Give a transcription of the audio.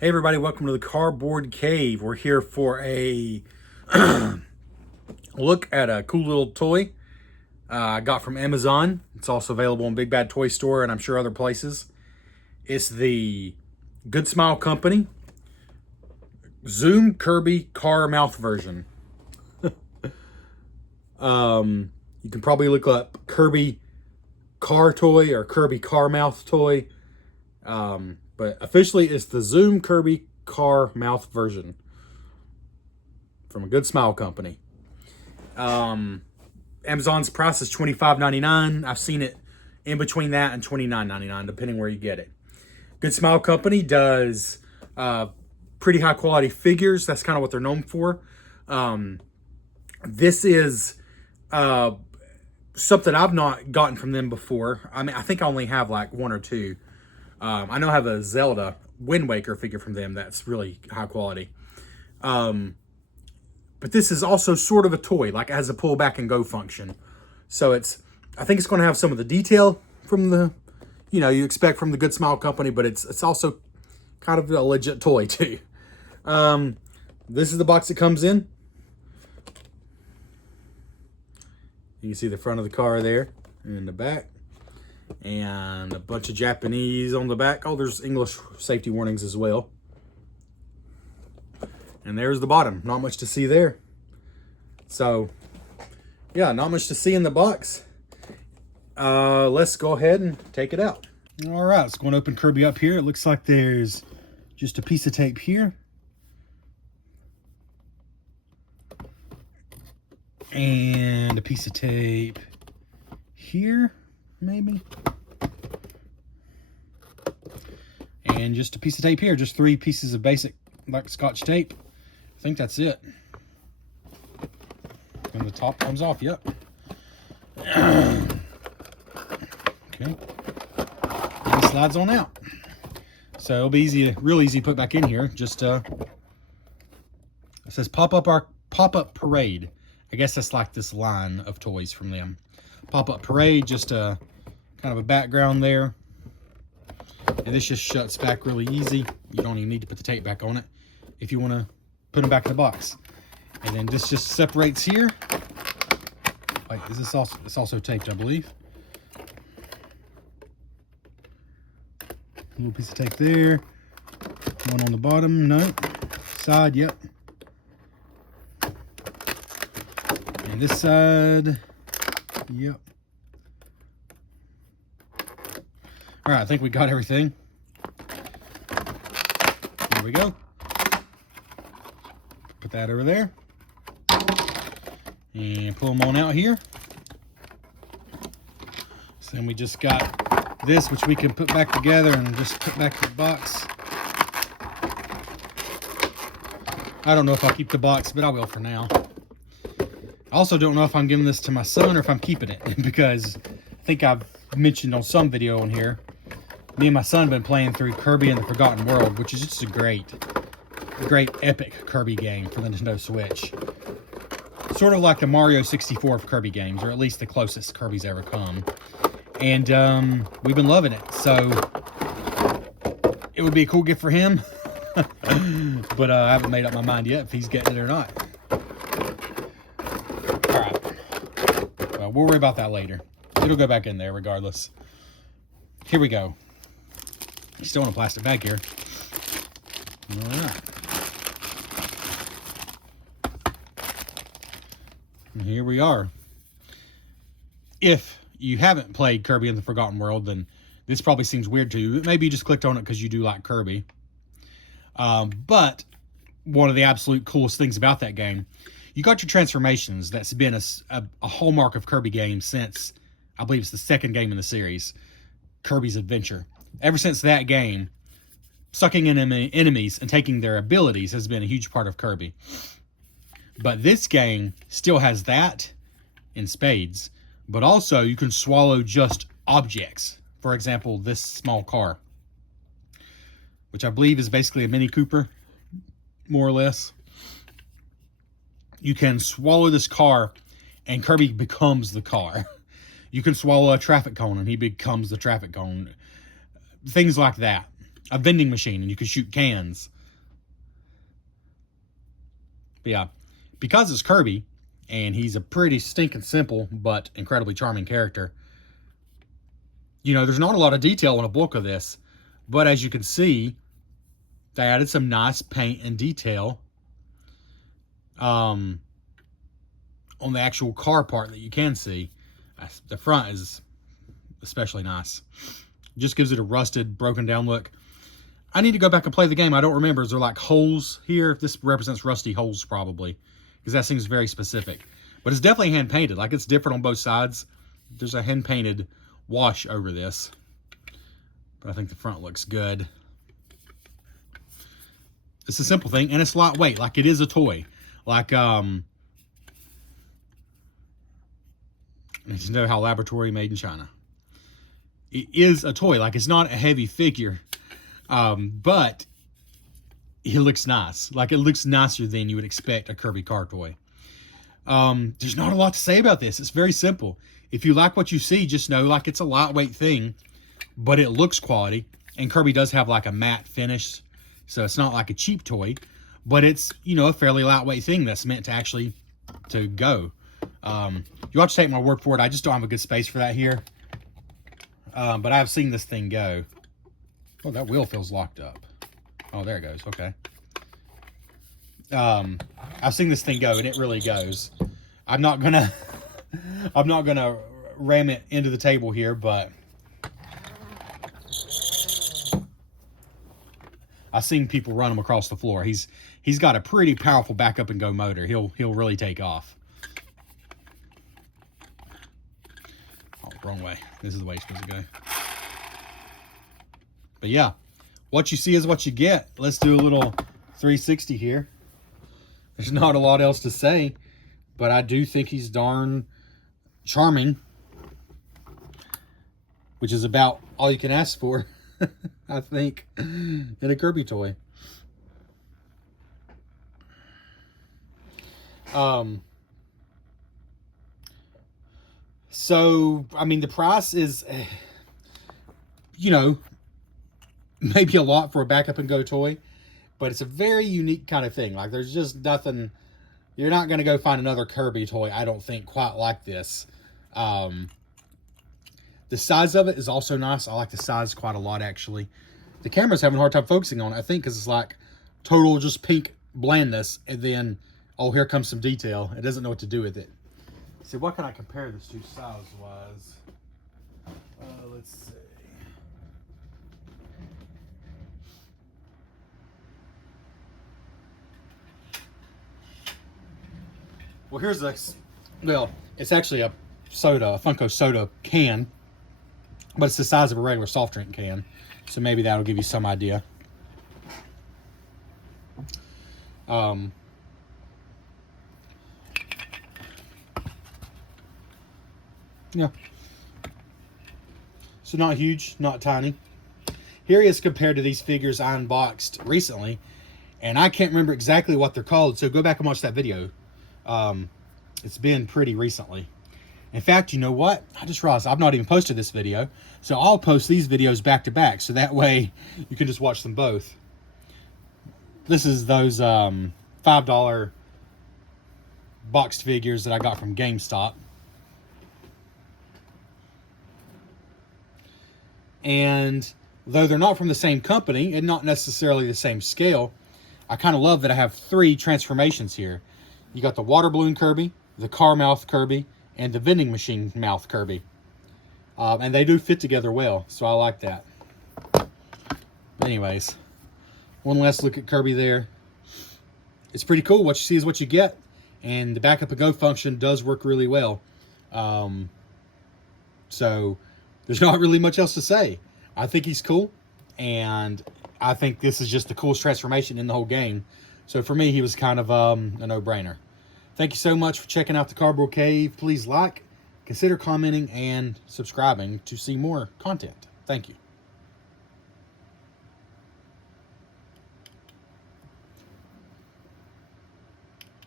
Hey everybody, welcome to the Cardboard Cave. We're here for a look at a cool little toy I got from Amazon. It's also available in Big Bad Toy Store and I'm sure other places. It's the Good Smile Company Zoom Kirby car mouth version. You can probably look up Kirby car toy or Kirby car mouth toy. But officially it's the Zoom Kirby car mouth version from a Good Smile Company. Amazon's price is $25.99. I've seen it in between that and $29.99, depending where you get it. Good Smile Company does pretty high quality figures. That's kind of what they're known for. This is something I've not gotten from them before. I mean, I think I only have like one or two. I know I have a Zelda Wind Waker figure from them that's really high quality. But this is also sort of a toy, like it has a pull back and go function. So I think it's going to have some of the detail from the, you expect from the Good Smile Company, but it's also kind of a legit toy too. This is the box it comes in. You can see the front of the car there and the back. And a bunch of Japanese on the back. Oh, there's English safety warnings as well. And there's the bottom. Not much to see there. So, yeah, not much to see in the box. Let's go ahead and take it out. All right, let's go and open Kirby up here. It looks like there's just a piece of tape here. And a piece of tape here, maybe. And just a piece of tape here. Just 3 pieces of basic like Scotch tape. I think that's it. And the top comes off, yep. Okay. And it slides on out. So it'll be easy, real easy to put back in here. Just it says pop-up parade. I guess that's like this line of toys from them. Pop-up parade, just a kind of a background there. And this just shuts back really easy. You don't even need to put the tape back on it if you want to put them back in the box. And then this just separates here. Wait, is this also, it's also taped, I believe. A little piece of tape there. One on the bottom, no. Side, yep. And this side, yep. All right, I think we got everything. There we go. Put that over there. And pull them on out here. So then we just got this, which we can put back together and just put back in the box. I don't know if I'll keep the box, but I will for now. I also don't know if I'm giving this to my son or if I'm keeping it, because I think I've mentioned on some video on here, me and my son have been playing through Kirby and the Forgotten World, which is just a great epic Kirby game for the Nintendo Switch. Sort of like the Mario 64 of Kirby games, or at least the closest Kirby's ever come. And we've been loving it, so it would be a cool gift for him. But I haven't made up my mind yet if he's getting it or not. Alright. Well, we'll worry about that later. It'll go back in there regardless. Here we go. Still in a plastic bag here. Alright. And here we are. If you haven't played Kirby and the Forgotten World, then this probably seems weird to you. Maybe you just clicked on it because you do like Kirby. But one of the absolute coolest things about that game, you got your transformations. That's been a hallmark of Kirby games since, I believe it's the second game in the series, Kirby's Adventure. Ever since that game, sucking in enemies and taking their abilities has been a huge part of Kirby. But this game still has that in spades. But also, you can swallow just objects. For example, this small car, which I believe is basically a Mini Cooper, more or less. You can swallow this car, and Kirby becomes the car. You can swallow a traffic cone, and he becomes the traffic cone. Things like that. a vending machine and you can shoot cans. But yeah, because it's Kirby and he's a pretty stinking simple but incredibly charming character, you know, there's not a lot of detail in a book of this, but as you can see, they added some nice paint and detail on the actual car part that you can see. The front is especially nice. Just gives it a rusted, broken down look. I need to go back and play the game. I don't remember. Is there like holes here? This represents rusty holes probably, because that seems very specific. But it's definitely hand painted. Like, it's different on both sides. There's a hand painted wash over this. But I think the front looks good. It's a simple thing, and it's lightweight. Like, it is a toy. Like, you know how laboratory made in China. It is a toy. Like, it's not a heavy figure, but it looks nice. Like, it looks nicer than you would expect a Kirby car toy. There's not a lot to say about this. It's very simple. If you like what you see, just know, like, it's a lightweight thing, but it looks quality. And Kirby does have like a matte finish, so it's not like a cheap toy, but it's, you know, a fairly lightweight thing that's meant to actually to go. You'll have to take my word for it. I just don't have a good space for that here. But I've seen this thing go. Oh, that wheel feels locked up. Oh, there it goes. Okay. I've seen this thing go, and it really goes. I'm not gonna ram it into the table here, but I've seen people run him across the floor. He's got a pretty powerful back up and go motor. He'll really take off. Oh, wrong way. This is the way it's supposed to go. But yeah, what you see is what you get. Let's do a little 360 here. There's not a lot else to say, but I do think he's darn charming, which is about all you can ask for, I think, in a Kirby toy. So, I mean, the price is, you know, maybe a lot for a backup and go toy, but it's a very unique kind of thing. Like, there's just nothing, you're not going to go find another Kirby toy, I don't think, quite like this. The size of it is also nice. I like the size quite a lot, actually. The camera's having a hard time focusing on it, I think, because it's like total just pink blandness, and then, oh, here comes some detail. It doesn't know what to do with it. See, what can I compare this to size-wise? Let's see. Well, here's this. Well, it's actually a soda, a Funko soda can, but it's the size of a regular soft drink can. So maybe that'll give you some idea. Yeah. So not huge, not tiny. Here he is compared to these figures I unboxed recently, and I can't remember exactly what they're called, so go back and watch that video. It's been pretty recently. In fact, you know what? I just realized I've not even posted this video, so I'll post these videos back to back, so that way you can just watch them both. This is those $5 boxed figures that I got from GameStop. And though they're not from the same company and not necessarily the same scale, I kind of love that I have 3 transformations here. You got the water balloon Kirby, the car mouth Kirby, and the vending machine mouth Kirby. And they do fit together well, so I like that. Anyways, one last look at Kirby there. It's pretty cool. What you see is what you get, and the backup and go function does work really well. So there's not really much else to say. I think he's cool, and I think this is just the coolest transformation in the whole game. So for me, he was kind of a no-brainer. Thank you so much for checking out the Cardboard Cave. Please like, consider commenting, and subscribing to see more content. Thank you.